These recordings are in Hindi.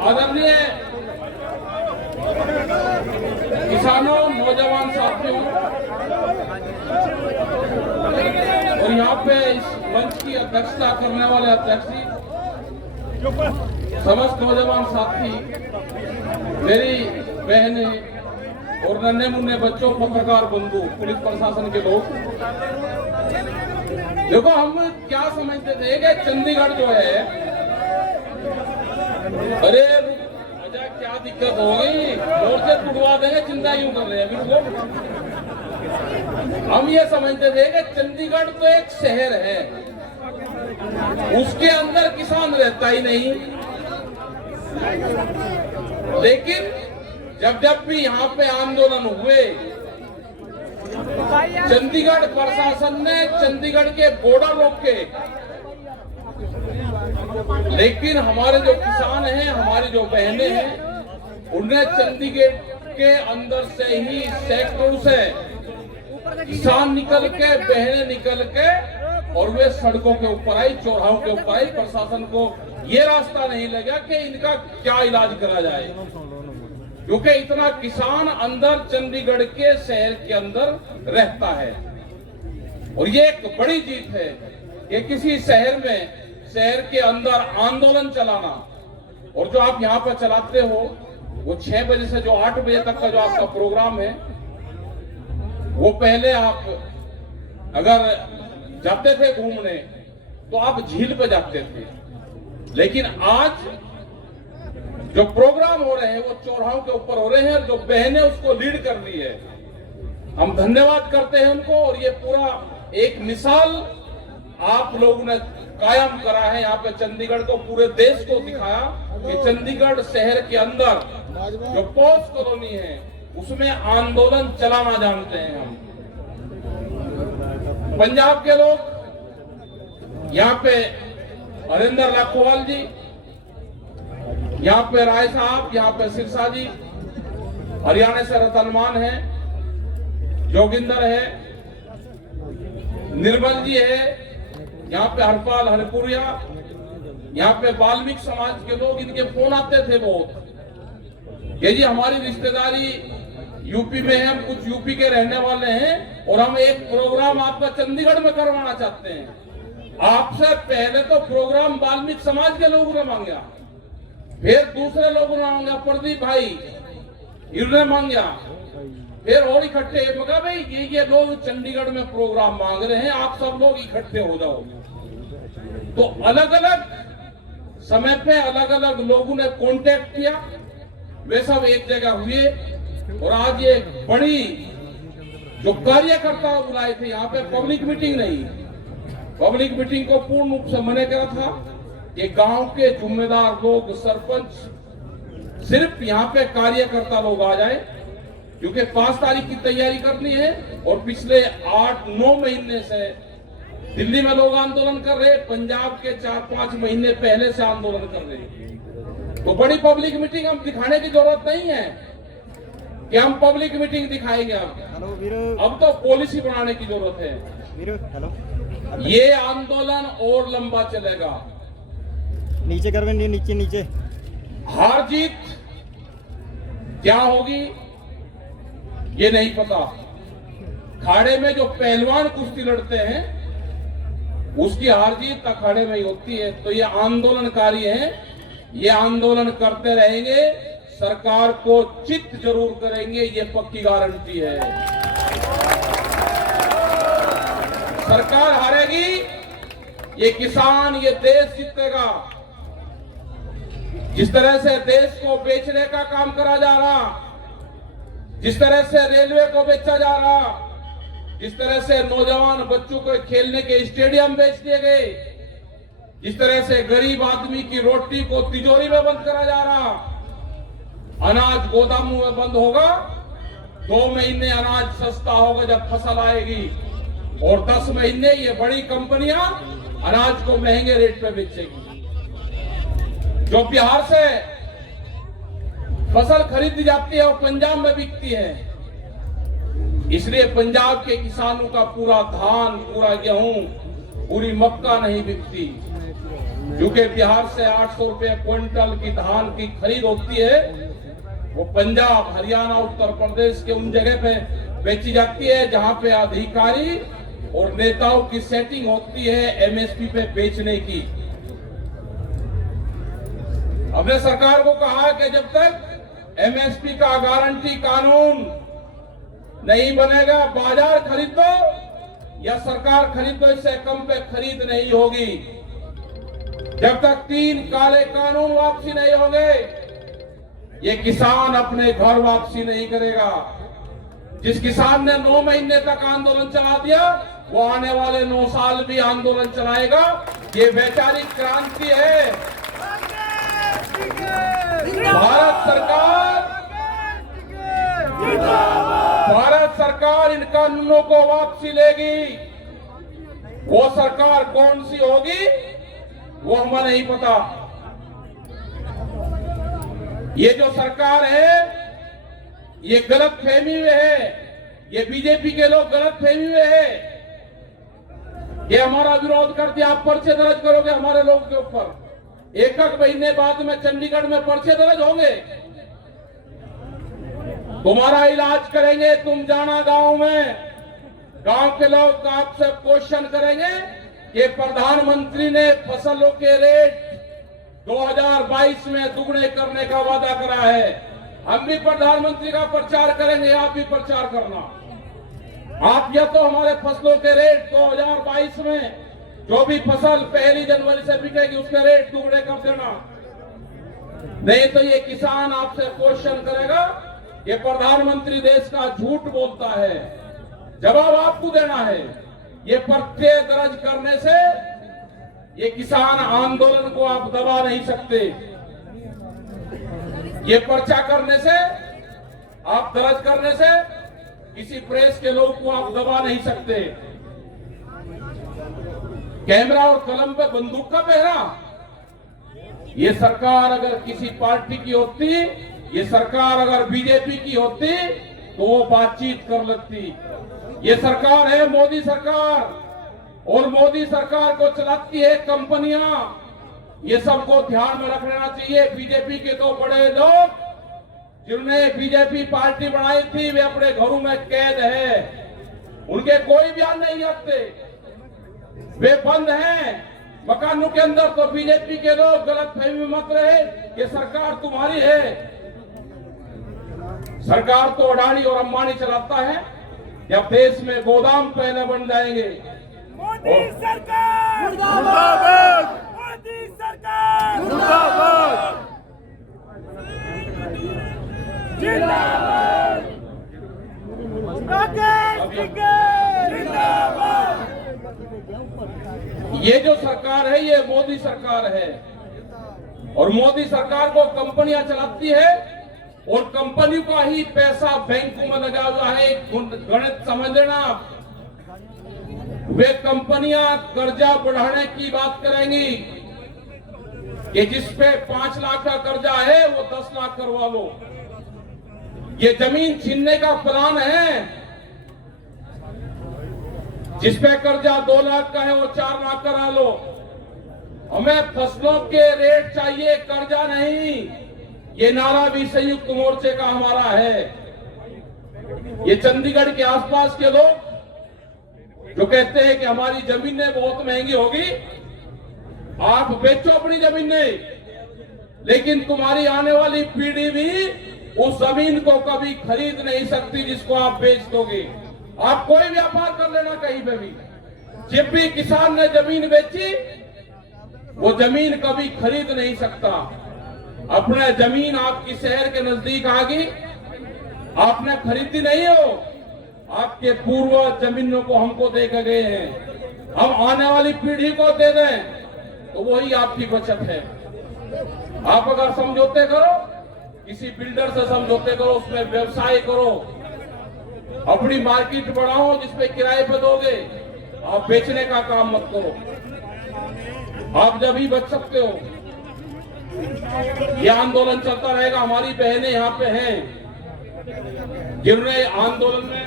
आदरणीय किसानों, नौजवान साथियों और यहाँ पे इस मंच की अध्यक्षता करने वाले अध्यक्ष जी, समस्त नौजवान साथी, मेरी बहनें और नन्हे मुन्ने बच्चों, पत्रकार बंधु, पुलिस प्रशासन के लोग, देखो हम क्या समझते थे कि चंडीगढ़ जो है, अरे वजह क्या दिक्कत हो गई, मोर्चे टुटवा देंगे, चिंता यूं कर रहे हैं। बिल्कुल हम ये समझते थे कि चंडीगढ़ तो एक शहर है, उसके अंदर किसान रहता ही नहीं। लेकिन जब जब भी यहाँ पे आंदोलन हुए, चंडीगढ़ प्रशासन ने चंडीगढ़ के बॉर्डर रोके, लेकिन हमारे जो किसान हैं, हमारी जो बहनें हैं, उन्हें चंडीगढ़ के अंदर से ही सैकड़ों से किसान निकल के, बहनें निकल के, और वे सड़कों के ऊपर आई, चौराहों के ऊपर आई। प्रशासन को ये रास्ता नहीं लगा कि इनका क्या इलाज करा जाए, क्योंकि इतना किसान अंदर चंडीगढ़ के शहर के अंदर रहता है। और ये एक बड़ी जीत है कि किसी शहर में, शहर के अंदर आंदोलन चलाना। और जो आप यहाँ पर चलाते हो, वो 6 बजे से जो 8 बजे तक का जो आपका प्रोग्राम है, वो पहले आप अगर जाते थे घूमने तो आप झील पे जाते थे, लेकिन आज जो प्रोग्राम हो रहे हैं वो चौराहों के ऊपर हो रहे हैं। जो बहनें उसको लीड कर रही है, हम धन्यवाद करते हैं उनको। और ये पूरा एक मिसाल आप लोगों ने कायम करा है यहाँ पे, चंडीगढ़ को, पूरे देश को दिखाया कि चंडीगढ़ शहर के अंदर जो पोस्ट कॉलोनी है उसमें आंदोलन चलाना जानते हैं हम। पंजाब के लोग यहाँ पे हरिंदर लाखोवाल जी, यहाँ पे राय साहब, यहाँ पे सिरसा जी, हरियाणा से रतनमान है, जोगिंदर है, निर्मल जी है, यहाँ पे हरपाल हरपुरिया, यहाँ पे वाल्मीकि समाज के लोग, इनके फोन आते थे बहुत, ये जी हमारी रिश्तेदारी यूपी में है, हम कुछ यूपी के रहने वाले हैं और हम एक प्रोग्राम आपका चंडीगढ़ में करवाना चाहते हैं। आपसे पहले तो प्रोग्राम वाल्मीकि समाज के लोगों ने मांगा, फिर दूसरे लोगों ने मांगा, प्रदीप भाई इन्होंने मांगा, फिर और इकट्ठे मगा भाई ये लोग चंडीगढ़ में प्रोग्राम मांग रहे हैं, आप सब लोग इकट्ठे हो जाओ। तो अलग अलग समय पे अलग अलग लोगों ने कांटेक्ट किया, वे सब एक जगह हुए और आज ये बड़ी जो कार्यकर्ता बुलाए थे यहाँ पे, पब्लिक मीटिंग नहीं, पब्लिक मीटिंग को पूर्ण रूप से मना करा था कि गांव के जिम्मेदार लोग, सरपंच, सिर्फ यहाँ पे कार्यकर्ता लोग आ जाए, क्योंकि 5 तारीख की तैयारी करनी है। और पिछले 8-9 महीने से दिल्ली में लोग आंदोलन कर रहे, पंजाब के 4-5 महीने पहले से आंदोलन कर रहे। तो बड़ी पब्लिक मीटिंग हम दिखाने की जरूरत नहीं है कि हम पब्लिक मीटिंग दिखाएंगे। अब तो पॉलिसी बनाने की जरूरत है। ये आंदोलन और लंबा चलेगा। नीचे कर, नीचे नीचे। हार जीत क्या होगी ये नहीं पता। अखाड़े में जो पहलवान कुश्ती लड़ते हैं उसकी हार जीत अखाड़े में ही होती है। तो ये आंदोलनकारी हैं, ये आंदोलन करते रहेंगे, सरकार को चित जरूर करेंगे, ये पक्की गारंटी है। सरकार हारेगी, ये किसान, ये देश जीतेगा। जिस तरह से देश को बेचने का काम करा जा रहा, जिस तरह से रेलवे को बेचा जा रहा, जिस तरह से नौजवान बच्चों को खेलने के स्टेडियम बेच दिए गए, जिस तरह से गरीब आदमी की रोटी को तिजोरी में बंद करा जा रहा, अनाज गोदामों में बंद होगा, 2 महीने अनाज सस्ता होगा जब फसल आएगी, और 10 महीने ये बड़ी कंपनियां अनाज को महंगे रेट पे बेचेगी। जो बिहार से फसल खरीदी जाती है और पंजाब में बिकती है, इसलिए पंजाब के किसानों का पूरा धान, पूरा गेहूं, पूरी मक्का नहीं बिकती। क्योंकि बिहार से 800 रुपए क्विंटल की धान की खरीद होती है, वो पंजाब, हरियाणा, उत्तर प्रदेश के उन जगह पे बेची जाती है जहां पे अधिकारी और नेताओं की सेटिंग होती है एमएसपी पे बेचने की। हमने सरकार को कहा कि जब तक एमएसपी का गारंटी कानून नहीं बनेगा, बाजार खरीदो या सरकार खरीदो, इससे कम पे खरीद नहीं होगी। जब तक 3 काले कानून वापसी नहीं होंगे, ये किसान अपने घर वापसी नहीं करेगा। जिस किसान ने 9 महीने तक आंदोलन चला दिया, वो आने वाले 9 साल भी आंदोलन चलाएगा। ये वैचारिक क्रांति है। भारत सरकार इन कानूनों को वापसी लेगी। वो सरकार कौन सी होगी वो हमें नहीं पता। ये जो सरकार है ये गलत फहमी में है, ये बीजेपी के लोग गलत फहमी में है। ये हमारा विरोध करते, आप पर्चे दर्ज करोगे हमारे लोगों के ऊपर, 1 महीने बाद में चंडीगढ़ में पर्चे दर्ज होंगे, तुम्हारा इलाज करेंगे। तुम जाना गांव में, गांव के लोग आपसे क्वेश्चन करेंगे कि प्रधानमंत्री ने फसलों के रेट 2022 में दुगने करने का वादा करा है। हम भी प्रधानमंत्री का प्रचार करेंगे, आप भी प्रचार करना। आप या तो हमारे फसलों के रेट 2022 में जो भी फसल 1 जनवरी से बिकेगी उसके रेट दुगने कर देना। नहीं तो ये किसान आपसे क्वेश्चन करेगा, ये प्रधानमंत्री देश का झूठ बोलता है, जवाब आपको देना है। ये पर्चे दर्ज करने से ये किसान आंदोलन को आप दबा नहीं सकते। ये पर्चा करने से, आप दर्ज करने से किसी प्रेस के लोग को आप दबा नहीं सकते। कैमरा और कलम पे बंदूक का पहरा, ये सरकार अगर किसी पार्टी की होती, ये सरकार अगर बीजेपी की होती तो वो बातचीत कर लेती। ये सरकार है मोदी सरकार, और मोदी सरकार को चलाती है कंपनियां। ये सबको ध्यान में रख लेना चाहिए। बीजेपी के तो बड़े लोग जिन्होंने बीजेपी पार्टी बनाई थी वे अपने घरों में कैद है, उनके कोई बयान नहीं आते, वे बंद हैं मकानों के अंदर। तो बीजेपी के लोग गलत फहमी में मत रहे, ये सरकार तुम्हारी है। सरकार तो अडानी और अंबानी चलाता है, जब देश में गोदाम पहले बन जाएंगे। मोदी सरकार मुर्दाबाद, मोदी सरकार मुर्दाबाद, जिंदाबाद, जिंदाबाद। ये जो सरकार है ये मोदी सरकार है, और मोदी सरकार को कंपनियां चलाती है, और कंपनी का ही पैसा बैंकों में लगा हुआ है। गणित समझ लेना, वे कंपनियां कर्जा बढ़ाने की बात करेंगी कि जिस पे 5 लाख का कर्जा है वो 10 लाख करवा लो। ये जमीन छीनने का प्लान है, जिस पे कर्जा 2 लाख का है वो 4 लाख करा लो। हमें फसलों के रेट चाहिए, कर्जा नहीं। ये नारा भी संयुक्त मोर्चे का हमारा है। ये चंडीगढ़ के आसपास के लोग जो कहते हैं कि हमारी जमीनें बहुत महंगी होगी, आप बेचो अपनी जमीनें, लेकिन तुम्हारी आने वाली पीढ़ी भी उस जमीन को कभी खरीद नहीं सकती जिसको आप बेच दोगे। आप कोई व्यापार कर लेना कहीं पे भी, जब भी किसान ने जमीन बेची वो जमीन कभी खरीद नहीं सकता। अपने जमीन आपकी शहर के नजदीक आ गई, आपने खरीदी नहीं हो, आपके पूर्वज जमीनों को हमको दे के गए हैं, हम आने वाली पीढ़ी को दे दें तो वही आपकी बचत है। आप अगर समझौते करो, किसी बिल्डर से समझौते करो, उसमें व्यवसाय करो, अपनी मार्केट बढ़ाओ, जिसपे किराए पे दोगे, आप बेचने का काम मत करो। आप जब ही बच सकते हो। यह आंदोलन चलता रहेगा। हमारी बहनें यहाँ पे हैं जिन्होंने आंदोलन में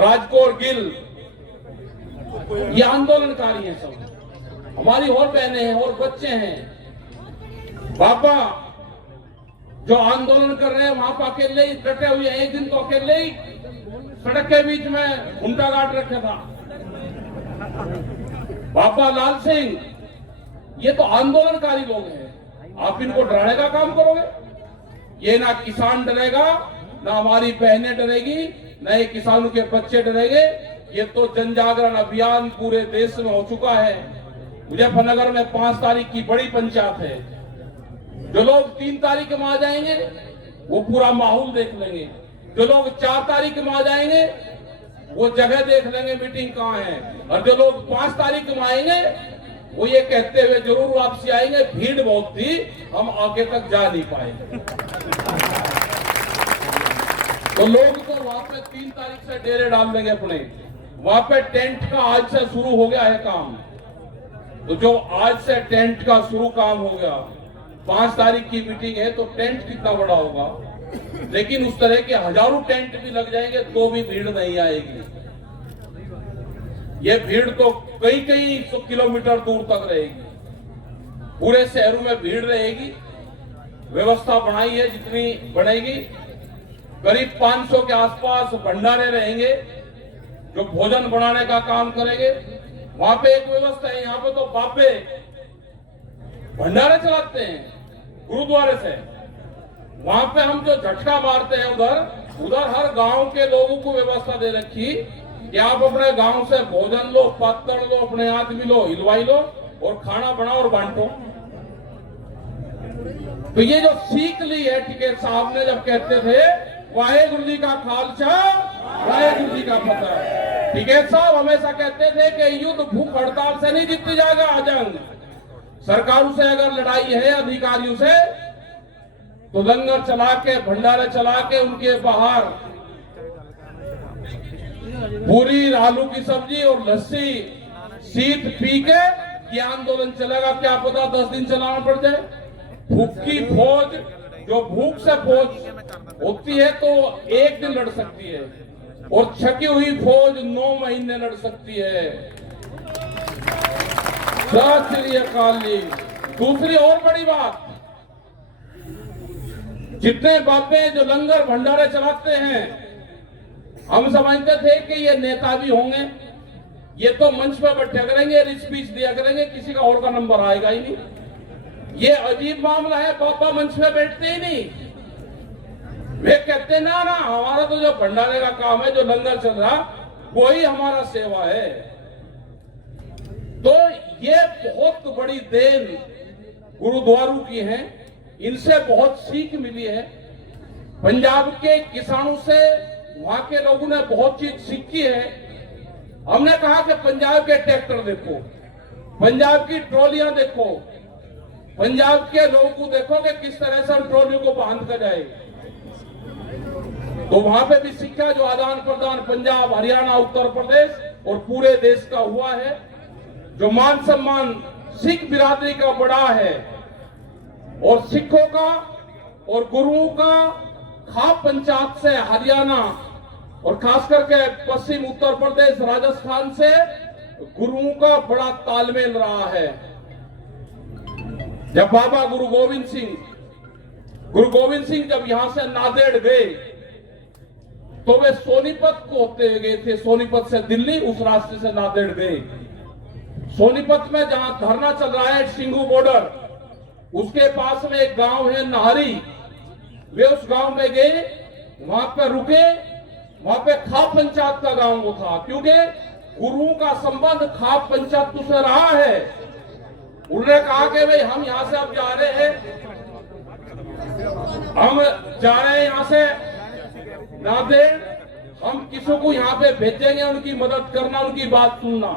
राजकोर गिल, ये आंदोलनकारी हैं सब। हमारी और बहनें हैं और बच्चे हैं। पापा जो आंदोलन कर रहे हैं वहां पर अकेले ही डटे हुए हैं। एक दिन तो अकेले ही सड़क के बीच में घुंटा गाड़ रखा था। पापा लाल सिंह, ये तो आंदोलनकारी लोग हैं, आप इनको डराने का काम करोगे? ये ना किसान डरेगा, ना हमारी बहनें डरेगी, ना ये किसानों के बच्चे डरेंगे। ये तो जन जागरण अभियान पूरे देश में हो चुका है। मुजफ्फरनगर में 5 तारीख की बड़ी पंचायत है। जो लोग 3 तारीख में आ जाएंगे वो पूरा माहौल देख लेंगे। जो लोग 4 तारीख में आ जाएंगे वो जगह देख लेंगे मीटिंग कहाँ है। और जो लोग 5 तारीख में आएंगे वो ये कहते हुए जरूर वापसी आएंगे, भीड़ बहुत थी, हम आगे तक जा नहीं पाए। तो लोग तो वहां पे 3 तारीख से डेरे डाल देंगे अपने। वहां पे टेंट का आज से शुरू हो गया है काम। तो जो आज से टेंट का शुरू काम हो गया, 5 तारीख की मीटिंग है, तो टेंट कितना बड़ा होगा। लेकिन उस तरह के हजारों टेंट भी लग जाएंगे तो भी भीड़ नहीं आएगी। ये भीड़ तो कई 100 किलोमीटर दूर तक रहेगी। पूरे शहरों में भीड़ रहेगी। व्यवस्था बनाई है जितनी बनेगी। करीब 500 के आसपास भंडारे रहेंगे जो भोजन बनाने का काम करेंगे। वहां पे एक व्यवस्था है, यहाँ पे तो बापे भंडारे चलाते हैं गुरुद्वारे से। वहां पे हम जो झटका मारते हैं उधर हर गांव के लोगों को व्यवस्था दे रखी कि आप अपने गांव से भोजन लो, पत्तड़ लो, अपने आदमी लो, हिलवाई लो और खाना बनाओ और बांटो। तो ये जो सीख ली है टिकैत साहब ने, जब कहते थे वाहेगुरु जी का खालसा वाहेगुरु जी का फतेह। टिकैत साहब हमेशा कहते थे कि युद्ध भूख हड़ताल से नहीं जीती जाएगा, जंग सरकारों से अगर लड़ाई है, अधिकारियों से, तो लंगर चला के, भंडारे चला के, उनके बाहर पूरी आलू की सब्जी और लस्सी शीत पी के ये आंदोलन चलेगा। क्या पता 10 दिन चलाना पड़ जाए। भूख की फौज, जो भूख से फौज होती है तो 1 दिन लड़ सकती है, और छकी हुई फौज 9 महीने लड़ सकती है। सत श्री अकाल जी। दूसरी और बड़ी बात, जितने बाबे जो लंगर भंडारे चलाते हैं, हम समझते थे कि ये नेता भी होंगे, ये तो मंच पे बैठे करेंगे, स्पीच दिया करेंगे, किसी का और का नंबर आएगा ही नहीं। ये अजीब मामला है, बाबा मंच पे बैठते ही नहीं। वे कहते ना हमारा तो जो भंडारे का काम है, जो लंगर चल रहा, वही हमारा सेवा है। तो ये बहुत बड़ी देन गुरुद्वारों की है, इनसे बहुत सीख मिली है। पंजाब के किसानों से वहां के लोगों ने बहुत चीज सीखी है। हमने कहा कि पंजाब के ट्रैक्टर देखो, पंजाब की ट्रॉलियां देखो, पंजाब के लोगों को देखो कि किस तरह से हम ट्रॉलियों को बांध कर जाए। तो वहां पे भी शिक्षा जो आदान प्रदान पंजाब, हरियाणा, उत्तर प्रदेश और पूरे देश का हुआ है, जो मान सम्मान सिख बिरादरी का बड़ा है, और सिखों का और गुरुओं का खाप पंचायत से हरियाणा और खास करके पश्चिम उत्तर प्रदेश, राजस्थान से गुरुओं का बड़ा तालमेल रहा है। जब बाबा गुरु गोविंद सिंह जब यहां से नांदेड़ गए तो वे सोनीपत को होते गए थे। सोनीपत से दिल्ली, उस रास्ते से नांदेड़ गए। सोनीपत में जहां धरना चल रहा है सिंघू बॉर्डर, उसके पास में एक गांव है नाहरी। वे उस गांव में गए, वहां पे रुके। वहां पे खाप पंचायत का गांव वो था, क्योंकि गुरुओं का संबंध खाप पंचायत से रहा है। उन्होंने कहा कि भाई हम यहां से अब जा रहे हैं, यहां से नांदेड़, हम किसी को यहां पे भेजेंगे, उनकी मदद करना, उनकी बात सुनना।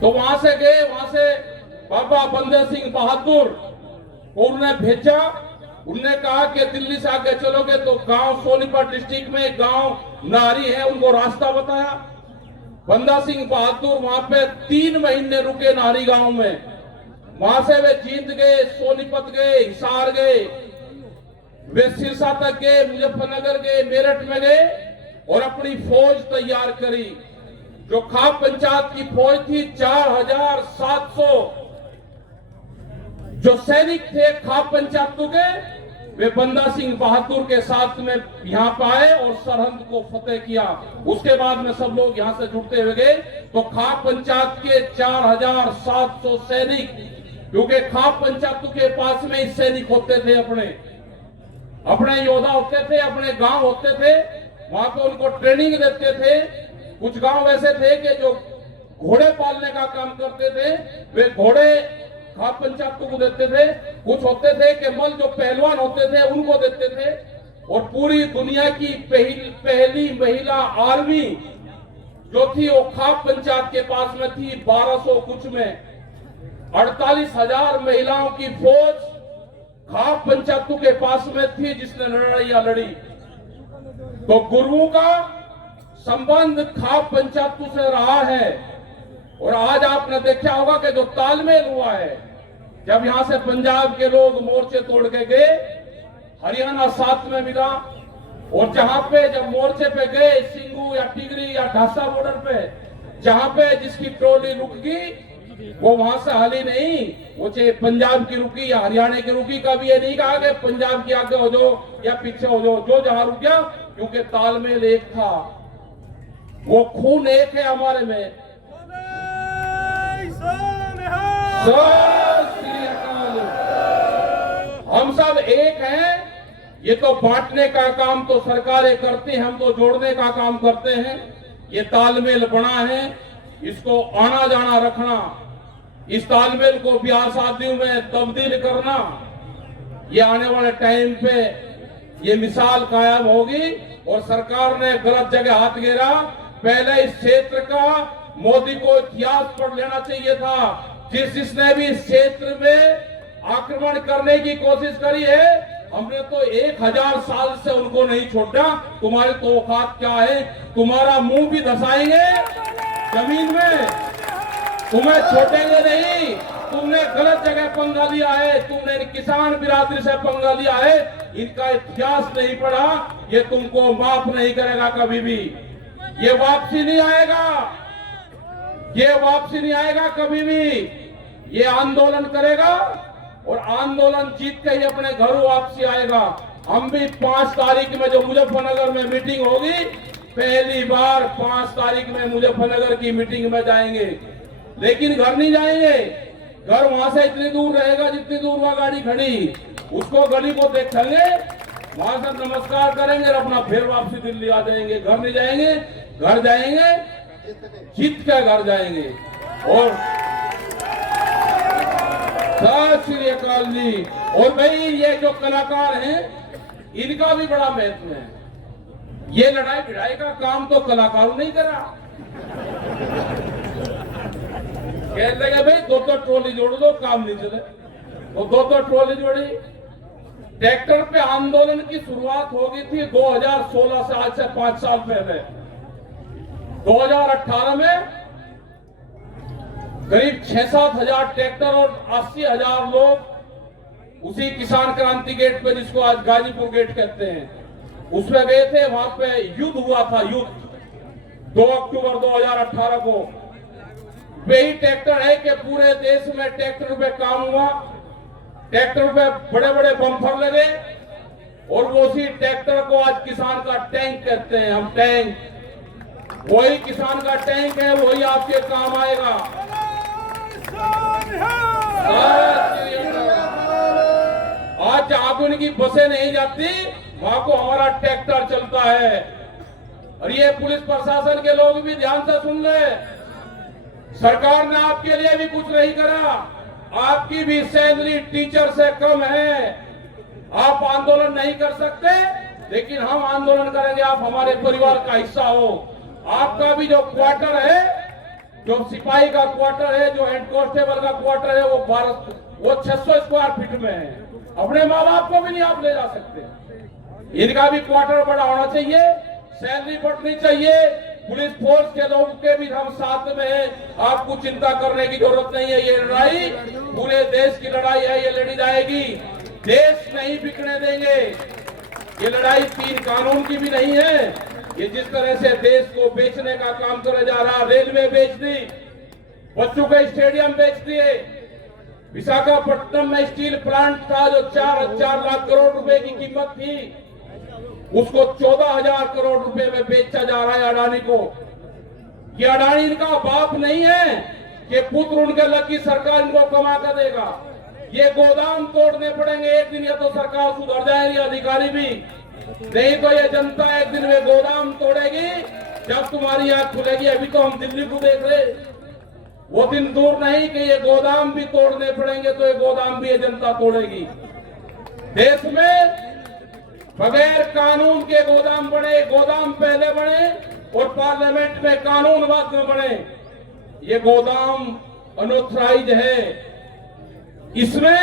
तो वहां से गए, वहां से बाबा बंदे सिंह बहादुर को उन्होंने भेजा। उन्होंने कहा कि दिल्ली से आगे चलोगे तो गांव सोनीपत डिस्ट्रिक्ट में एक गांव नाहरी है, उनको रास्ता बताया। बंदा सिंह बहादुर वहां पे 3 महीने रुके नाहरी गांव में। वहां से वे जींद गए, सोनीपत गए, हिसार गए, वे सिरसा तक गए, मुजफ्फरनगर गए, मेरठ में गए और अपनी फौज तैयार करी। जो खाप पंचायत की फौज थी 4700 जो सैनिक थे खाप पंचायतों के, वे बंदा सिंह बहादुर के साथ में यहाँ पे आए और सरहद को फतेह किया। उसके बाद में सब लोग यहाँ से जुटते हुए गए। तो खाप पंचायत के 4700 सैनिक, क्योंकि खाप पंचायतों के पास में ही सैनिक होते थे, अपने योद्धा होते थे, अपने गांव होते थे, वहां पे उनको ट्रेनिंग देते थे। कुछ गांव ऐसे थे कि जो घोड़े पालने का काम करते थे, वे घोड़े खाप पंचायतों को देते थे। कुछ होते थे कि मल जो पहलवान होते थे उनको देते थे। और पूरी दुनिया की पहली महिला आर्मी जो थी वो खाप पंचायत के पास में थी। 1200 कुछ में 48,000 महिलाओं की फौज खाप पंचायतों के पास में थी, जिसने लड़ाइयां लड़ी। तो गुरुओं का संबंध खाप पंचायतों से रहा है। और आज आपने देखा होगा कि जो तालमेल हुआ है, जब यहां से पंजाब के लोग मोर्चे तोड़ के गए, हरियाणा साथ में मिला। और जहां पे जब मोर्चे पे गए सिंगू या टिगरी या ढासा बॉर्डर पे, जहां पे जिसकी ट्रॉली रुक गई वो वहां से हाली नहीं, वो चाहे पंजाब की रुकी या हरियाणा की रुकी। कभी ये नहीं कहा कि पंजाब की आगे हो जाओ या पीछे हो जाओ, जो जहां रुक गया, क्योंकि तालमेल एक था, वो खून एक है हमारे में। हम सब एक हैं। ये तो बांटने का काम तो सरकारें करती हैं, हम तो जोड़ने का काम करते हैं। ये तालमेल बना है, इसको आना जाना रखना, इस तालमेल को ब्याह शादियों में तब्दील करना, ये आने वाले टाइम पे ये मिसाल कायम होगी। और सरकार ने गलत जगह हाथ गेरा। पहले इस क्षेत्र का मोदी को इतिहास पढ़ लेना चाहिए था। जिसने भी इस क्षेत्र में आक्रमण करने की कोशिश करी है, हमने तो 1000 साल से उनको नहीं छोड़ा। तुम्हारी तो औकात क्या है? तुम्हारा मुंह भी धसाएंगे जमीन में, तुम्हें छोड़ेंगे नहीं। तुमने गलत जगह पंगा लिया है, तुमने किसान बिरादरी से पंगा लिया है। इनका इतिहास नहीं पढ़ा, ये तुमको माफ नहीं करेगा कभी भी। ये वापसी नहीं आएगा, ये वापसी नहीं आएगा कभी भी। ये आंदोलन करेगा और आंदोलन जीत के ही अपने घरों वापसी आएगा। हम भी 5 तारीख में जो मुजफ्फरनगर में मीटिंग होगी, पहली बार 5 तारीख में मुजफ्फरनगर की मीटिंग में जाएंगे, लेकिन घर नहीं जाएंगे। घर वहां से इतनी दूर रहेगा जितनी दूर वहां गाड़ी खड़ी, उसको गली को देखेंगे, वहां से नमस्कार करेंगे और अपना फिर वापसी दिल्ली आ जाएंगे। घर नहीं जाएंगे, घर जाएंगे जीत के घर जाएंगे। और सत श्री अकाल जी। और भाई ये जो कलाकार हैं, इनका भी बड़ा महत्व है। ये लड़ाई भिड़ाई का काम तो कलाकारों ने ही करा। कहने लगे भाई 2 ट्रॉली जोड़ दो, काम नहीं चले, तो 2 ट्रॉली जोड़ी। ट्रैक्टर पे आंदोलन की शुरुआत हो गई थी 2016 से, आज से 5 साल पहले। 2018 में करीब 6-7 हजार ट्रैक्टर और 80,000 लोग उसी किसान क्रांति गेट पे, जिसको आज गाजीपुर गेट कहते हैं, उसमें गए थे। वहां पे युद्ध हुआ था, युद्ध 2 अक्टूबर 2018 को। वही ट्रैक्टर है कि पूरे देश में ट्रैक्टर पे काम हुआ, ट्रैक्टर पे बड़े बड़े बम्पर लगे, और वो उसी ट्रैक्टर को आज किसान का टैंक कहते हैं। हम टैंक, वही किसान का टैंक है, वही आपके काम आएगा। आज जहां को उनकी बसें नहीं जाती, वहां को हमारा ट्रैक्टर चलता है। और ये पुलिस प्रशासन के लोग भी ध्यान से सुन ले, सरकार ने आपके लिए भी कुछ नहीं करा। आपकी भी सैलरी टीचर से कम है। आप आंदोलन नहीं कर सकते, लेकिन हम आंदोलन करेंगे। आप हमारे परिवार का हिस्सा हो। आपका भी जो क्वार्टर है, जो सिपाही का क्वार्टर है, जो हेड कांस्टेबल का क्वार्टर है, वो 600 स्क्वायर फीट में है। अपने माँ बाप को भी नहीं आप ले जा सकते। इनका भी क्वार्टर बड़ा होना चाहिए, सैलरी बढ़नी चाहिए। पुलिस फोर्स के लोगों के भी हम साथ में हैं। आपको चिंता करने की जरूरत नहीं है। ये लड़ाई पूरे देश की लड़ाई है, ये लड़ी जाएगी। देश नहीं बिकने देंगे। ये लड़ाई 3 कानून की भी नहीं है, ये जिस तरह से देश को बेचने का काम करे जा रहा, रेलवे बेच दी, बच्चों के स्टेडियम बेच दिए, विशाखापट्टनम में स्टील प्लांट था जो 4 लाख करोड़ रुपए की कीमत थी, उसको 14,000 करोड़ रुपए में बेचा जा रहा है अडानी को। ये अडानी इनका बाप नहीं है कि पुत्र उनके लकी सरकार इनको कमा कर देगा। ये गोदाम तोड़ने पड़ेंगे एक दिन, या तो सरकार सुधर जाएगी, अधिकारी भी, नहीं तो ये जनता एक दिन वे गोदाम तोड़ेगी जब तुम्हारी आंख खुलेगी। अभी तो हम दिल्ली को देख रहे, वो दिन दूर नहीं कि ये गोदाम भी तोड़ने पड़ेंगे, तो ये गोदाम भी ये जनता तोड़ेगी। देश में बगैर कानून के गोदाम बने, गोदाम पहले बने और पार्लियामेंट में कानून बाद में बने। ये गोदाम अनऑथराइज है, इसमें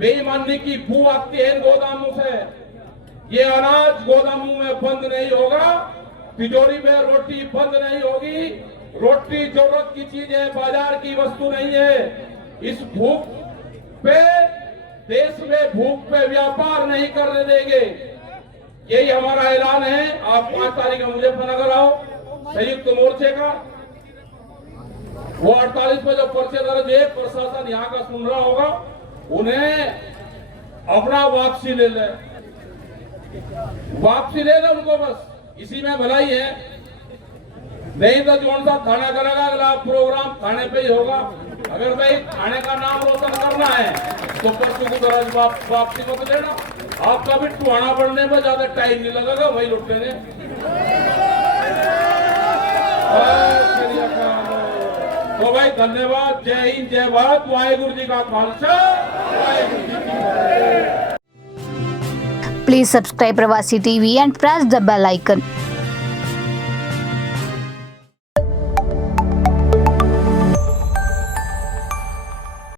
बेईमानी की बू आती है इन गोदामों से। ये अनाज गोदामों में बंद नहीं होगा, तिजोरी में रोटी बंद नहीं होगी। रोटी जरूरत की चीज है, बाजार की वस्तु नहीं है। इस भूख पे, देश में भूख पे व्यापार नहीं करने देंगे, यही हमारा ऐलान है। आप 5 तारीख को मुजफ्फरनगर आओ, संयुक्त मोर्चे का वो 48 में जो पर्चे दर्ज है, प्रशासन यहाँ का सुन रहा होगा, उन्हें अपना वापसी ले ले उनको, बस इसी में भलाई है। नहीं तो जोन सा थाना करेगा, अगला प्रोग्राम थाने पे ही होगा। अगर भाई थाने का नाम रोशन करना है तो पर्चों को दर्ज वापसी को तो लेना। आपका भी टुहाना बढ़ने में ज्यादा टाइम नहीं लगेगा, वही लुट लेने। तो भाई धन्यवाद, जय हिंद, जय भारत, वाहेगुरु जी का खालसा, वाहेगुरु जी की फतेह। Please subscribe Pravasi TV and press the bell icon.